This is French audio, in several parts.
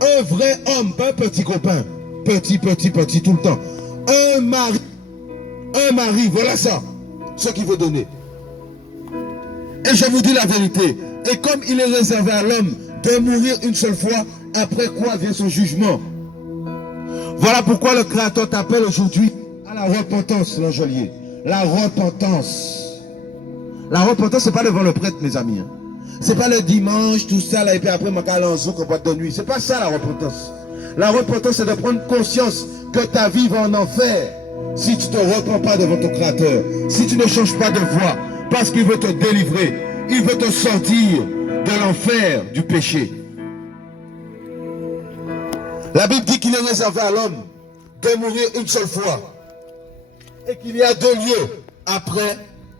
Un vrai homme, pas un petit copain. Petit tout le temps. Un mari, voilà ça. Ce qu'il veut donner. Et je vous dis la vérité. Et comme il est réservé à l'homme de mourir une seule fois, après quoi vient son jugement. Voilà pourquoi le Créateur t'appelle aujourd'hui à la repentance, l'Angelier. La repentance. La repentance, c'est pas devant le prêtre, mes amis. Hein. C'est pas le dimanche, tout ça, là, et puis après, ma calanzo, qu'on boîte de nuit. C'est pas ça, la repentance. La repentance, c'est de prendre conscience que ta vie va en enfer si tu ne te repens pas devant ton Créateur. Si tu ne changes pas de voie, parce qu'il veut te délivrer. Il veut te sortir de l'enfer du péché. La Bible dit qu'il est réservé à l'homme de mourir une seule fois. Et qu'il y a 2 lieux après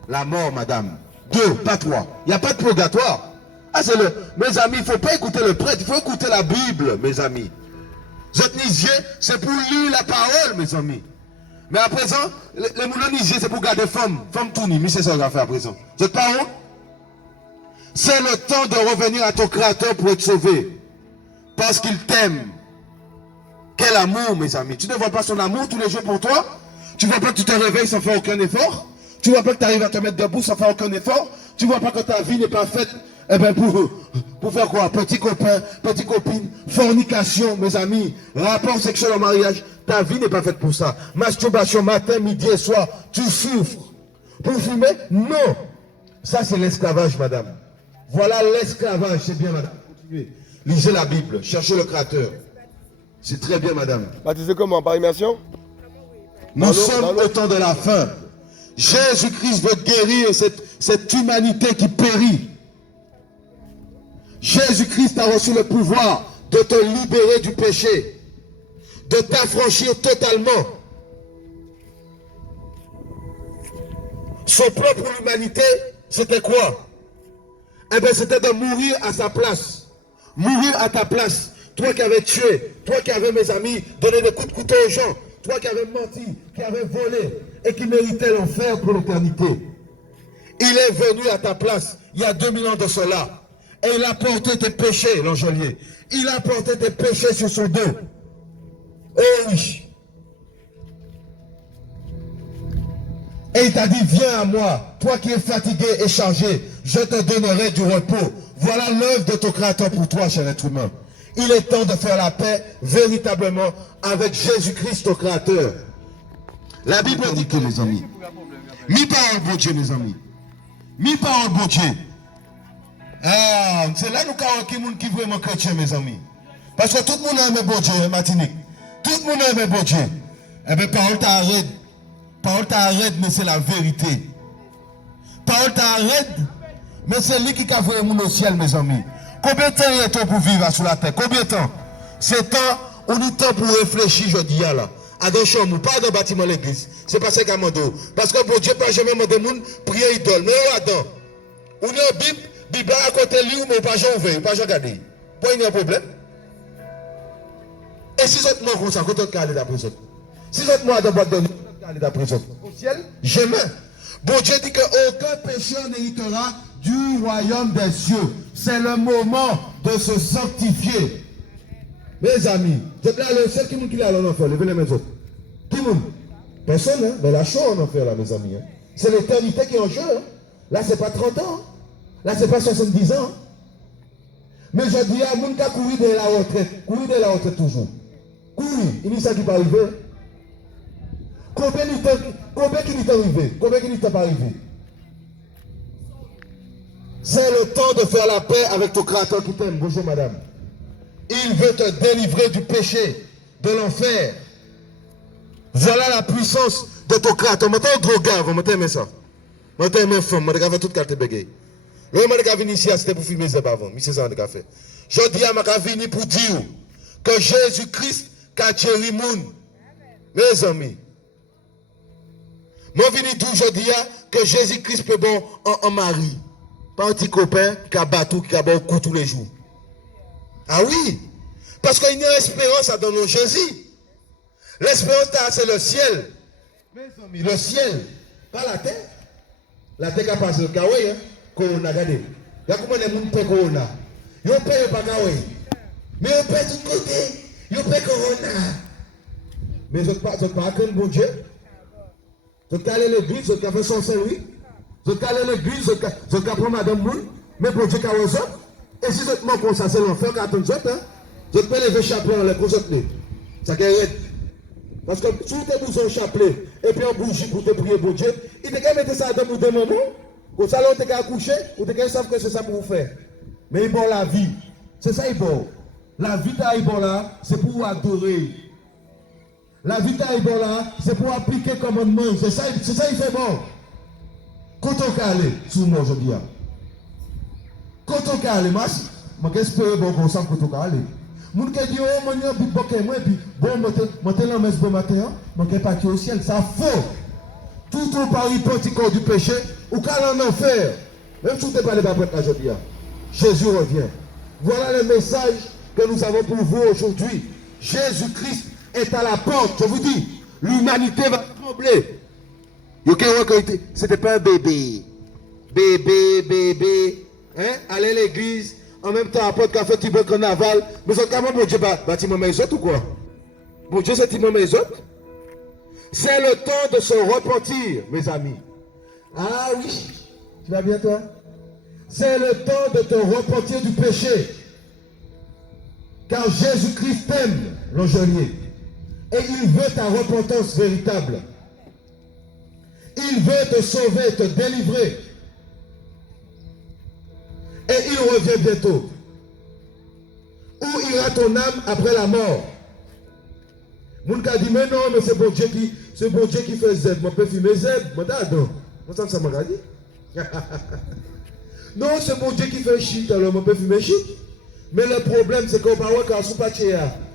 la mort, madame. 2, pas 3. Il n'y a pas de purgatoire. Ah, mes amis, il ne faut pas écouter le prêtre, il faut écouter la Bible, mes amis. Zotnisier, c'est pour lire la parole, mes amis. Mais à présent, les moulonisiers, c'est pour garder femme tournie. Mais c'est ça qu'on va faire à présent. Vous êtes parents? C'est le temps de revenir à ton Créateur pour être sauvé. Parce qu'il t'aime. Quel amour, mes amis. Tu ne vois pas son amour tous les jours pour toi? Tu ne vois pas que tu te réveilles sans faire aucun effort? Tu ne vois pas que tu arrives à te mettre debout sans faire aucun effort? Tu ne vois pas que ta vie n'est pas faite pour faire quoi? Petit copain, petite copine, fornication, mes amis, rapport sexuel en mariage. Ta vie n'est pas faite pour ça. Masturbation matin, midi et soir, tu souffres. Pour fumer? Non. Ça, c'est l'esclavage, madame. Voilà l'esclavage, c'est bien, madame. Continuez. Lisez la Bible, cherchez le Créateur. C'est très bien, madame. Baptisé comment? Par immersion? Nous sommes au temps de la fin. Jésus-Christ veut guérir cette humanité qui périt. Jésus-Christ a reçu le pouvoir de te libérer du péché, de t'affranchir totalement. Son plan pour l'humanité, c'était quoi? Eh bien, c'était de mourir à sa place. Mourir à ta place. Toi qui avais tué, toi qui avais, mes amis, donné des coups de couteau aux gens, toi qui avais menti, qui avais volé et qui méritait l'enfer pour l'éternité. Il est venu à ta place il y a 2000 ans de cela. Et il a porté tes péchés, l'Angelier. Il a porté tes péchés sur son dos. Oh oui. Et il t'a dit, viens à moi, toi qui es fatigué et chargé, je te donnerai du repos. Voilà l'œuvre de ton Créateur pour toi, cher être humain. Il est temps de faire la paix véritablement avec Jésus-Christ, ton Créateur. La Bible dit que, mes amis, mi-parole, bon Dieu, mes amis. Mi-parole, bon Dieu. Ah, c'est là nous avons qui vraiment chrétien, mes amis. Parce que tout le monde aime bon Dieu, Martinique. Tout le monde aime bon Dieu. Eh bien, parole t'arrête. Parole t'arrête, mais c'est la vérité. Parole t'arrête, mais c'est lui qui a envoyé mon au ciel, mes amis. Combien de temps il y a temps pour vivre sur la terre? Combien de temps? C'est temps, on a temps pour réfléchir, je dis là. À dans chambre, pas dans le bâtiment de l'église. C'est pas ça qu'il a demandé. Parce que bon Dieu n'a jamais demandé monde prier idole. Mais là-dedans, on a une Bible, Bible à côté de lui, mais pas jamais ouvert, pas jamais regardé. Pas il y a un problème. Et si autres morts comme ça, quand on regarde la prison. Si autres morts dans boîte de nuit, on regarde la prison. Au ciel, jamais. Bon Dieu dit qu'aucun pécheur n'héritera du royaume des cieux. C'est le moment de se sanctifier. Mes amis, c'est là le seul qui est allé en enfer, levez les mains autres. Qui monde? Personne, hein? Mais la chose en enfer, là, mes amis. Hein? C'est l'éternité qui est en jeu. Hein? Là, c'est pas 30 ans. Là, c'est pas 70 ans. Mais je dis à mon cas, courir de la retraite. Courir de la retraite toujours. Courir. Il dit ça qui va arriver. Combien qui n'est arrivé? Combien qui n'est pas arrivé? C'est le temps de faire la paix avec ton Créateur qui t'aime. Bonjour, madame. Il veut te délivrer du péché, de l'enfer. Voilà la puissance de ton Créateur. Maintenant, gros gars, vous m'aimez ça. Maintenant, mes femmes, je vais tout carte bégaye. Le moment que je viens ici, c'était pour filmer ça avant. Mais c'est ça que je fais. Je dis à ma venir pour dire que Jésus-Christ a guéri moun. Mes amis. Moi, je dis je dis que Jésus-Christ peut bon en mari. Pas un petit copain qui a battu, qui a bon coup tous les jours. Ah oui, parce qu'il y a une espérance dans nos Jésus. L'espérance, c'est le ciel. Mes amis, le ciel, pas la terre. La terre qui a passé le kawaii, hein, corona, regardez. Il y a combien de monde qui paye corona? Ils ne payent pas kawaii. Mais ils payent tout côté. Mais je ne pas craindre bon Dieu. Je vais aller à l'église, je vais faire son Saint-Louis. Je vais aller à l'église, je vais prendre Madame Moule. Mais bon Dieu, quand vous autres. Et si je te comme ça, c'est l'enfer quand vous autres. Je peux lever chapelet dans les consoles. Ça guérit. Parce que si vous avez un chapelet et puis un bougie pour te prier pour Dieu, il te mettre ça dans des moments. Comme ça, là, on te accoucher, ou te savent que c'est ça pour vous faire. Mais il bon la vie. C'est ça, il bon. La vie bon là, c'est pour vous adorer. La vie bon là, c'est pour appliquer le commandement. C'est ça, il fait bon. Quand on aller, sous moi aujourd'hui. Quand on aller, moi, j'espère bon comme ça quand on aller. Moun qui dit, oh, mon Dieu, moi, puis bon, monter la messe bon matin, mon qui parti au ciel, ça faux. Tout au pari portico du péché, ou qu'à en enfer. Même si tu n'es pas les babrettes aujourd'hui. Jésus revient. Voilà le message que nous avons pour vous aujourd'hui. Jésus-Christ est à la porte. Je vous dis, l'humanité va trembler. Ce n'était pas un bébé. Bébé. Hein? Aller à l'église, en même temps, apporte café, tu bois carnaval. Mais c'est comment mon Dieu bâtiment mes autres ou quoi? Mon Dieu, c'est mes autres. C'est le temps de se repentir, mes amis. Ah oui, tu vas bien toi? C'est le temps de te repentir du péché. Car Jésus-Christ t'aime, le geôlier. Et il veut ta repentance véritable. Il veut te sauver, te délivrer. Et il revient bientôt. Où ira ton âme après la mort? Moun ka dit, mais non, mais c'est bon Dieu qui fait Z. Moi, je peux fumer Z. Moi, d'accord. Ça m'a dit. Non, c'est bon Dieu qui fait shit, alors je peux fumer shit. Mais le problème, c'est qu'on parle quand sous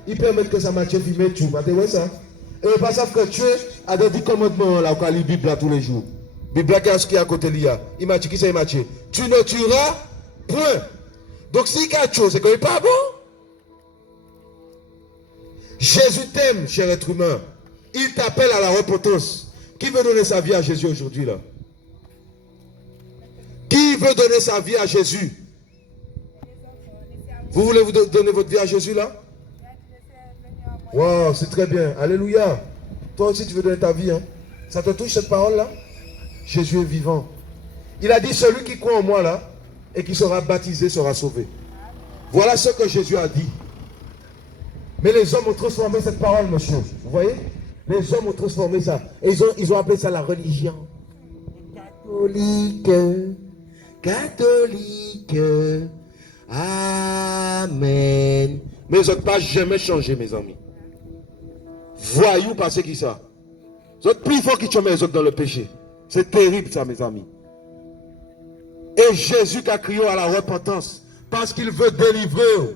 il permet que ça marche fumer tout. Vous voyez ça? Et on ne savent que tuer a des 10 commandements là, on lit la Bible là tous les jours. La Bible qui est à côté de l'IA. Il m'a dit, qui c'est Mathieu? Tu ne tueras point. Donc si il y a quelque chose, c'est qu'il n'est pas bon. Jésus t'aime, cher être humain. Il t'appelle à la repentance. Qui veut donner sa vie à Jésus aujourd'hui là? Qui veut donner sa vie à Jésus? Vous voulez vous donner votre vie à Jésus là? Wow, c'est très bien. Alléluia. Toi aussi tu veux donner ta vie. Hein? Ça te touche cette parole là? Jésus est vivant. Il a dit celui qui croit en moi là et qui sera baptisé sera sauvé. Voilà ce que Jésus a dit. Mais les hommes ont transformé cette parole, monsieur. Vous voyez? Les hommes ont transformé ça. Et ils ont appelé ça la religion. Catholique. Amen. Mais ils n'ont pas jamais changé, mes amis. Voyous parce qui ça? Ils sont plus forts qu'ils les autres dans le péché. C'est terrible ça, mes amis. Et Jésus qui a crié à la repentance parce qu'il veut délivrer.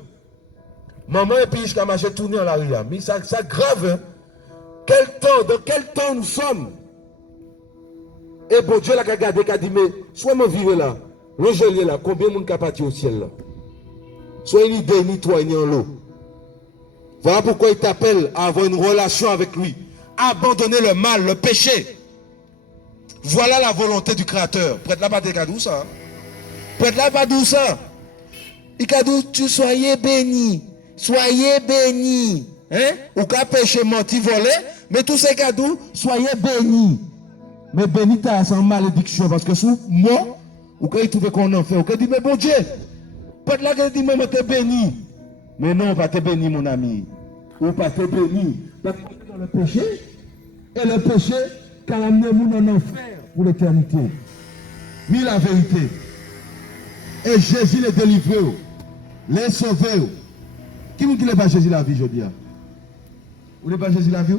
Maman et puis jusqu'à marcher tourner en l'arrière. Mais ça grave. Hein? Dans quel temps nous sommes? Et bon Dieu l'a regardé, qui a dit, mais soit mon vivre là, le geôlier là, combien de monde qui parti au ciel là? Soit il est ni toi ni en l'eau. Voilà pourquoi il t'appelle à avoir une relation avec lui. Abandonner le mal, le péché. Voilà la volonté du Créateur. Prête là-bas, t'es cadou ça. Prête là-bas, d'où ça? Il a dit, tu soyez bénis. Soyez bénis. Hein? Ou qu'à péché, menti, volé. Mais tous ces cadeaux, soyez bénis. Mais bénis, t'as sans malédiction. Parce que sous moi, ou quand il trouve qu'on en fait, ou quand il dit, mais bon Dieu, peut-être là qu'il dit, mais t'es béni. Mais non, pas t'es béni, mon ami. Ou pas t'es béni. Parce que dans le péché, et le péché, qu'a amené mon en enfer pour l'éternité. Mais la vérité. Et Jésus les délivré, les sauvé. Qui vous dit pas Jésus la vie, je dis? Vous ne pas Jésus la vie?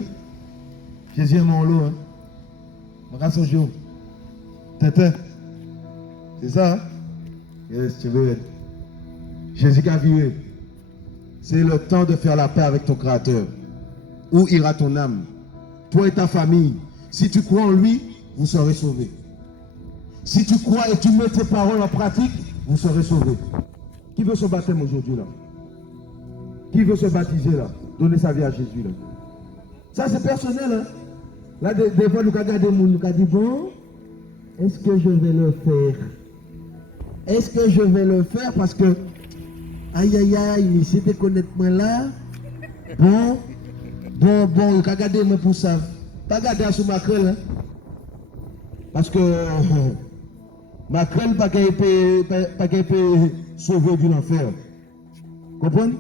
Jésus est mon lot. Hein? On va son jour. Tété. C'est ça? Hein? Yes, tu veux. Jésus qui a vu. C'est le temps de faire la paix avec ton Créateur. Où ira ton âme? Toi et ta famille. Si tu crois en lui, vous serez sauvés. Si tu crois et tu mets tes paroles en pratique, vous serez sauvés. Qui veut se baptême aujourd'hui là? Qui veut se baptiser là? Donner sa vie à Jésus là. Ça c'est personnel. Hein? Là, des fois, nous regardons des gens, nous disons, bon, est-ce que je vais le faire? Est-ce que je vais le faire? Parce que, aïe, aïe, aïe, si tu connais moi là, bon, Bon, vous pouvez garder moi pour ça. Pas garder sur Macron, hein? Parce que Macron pas qu'elle peut sauver du l'enfer. Comprenez?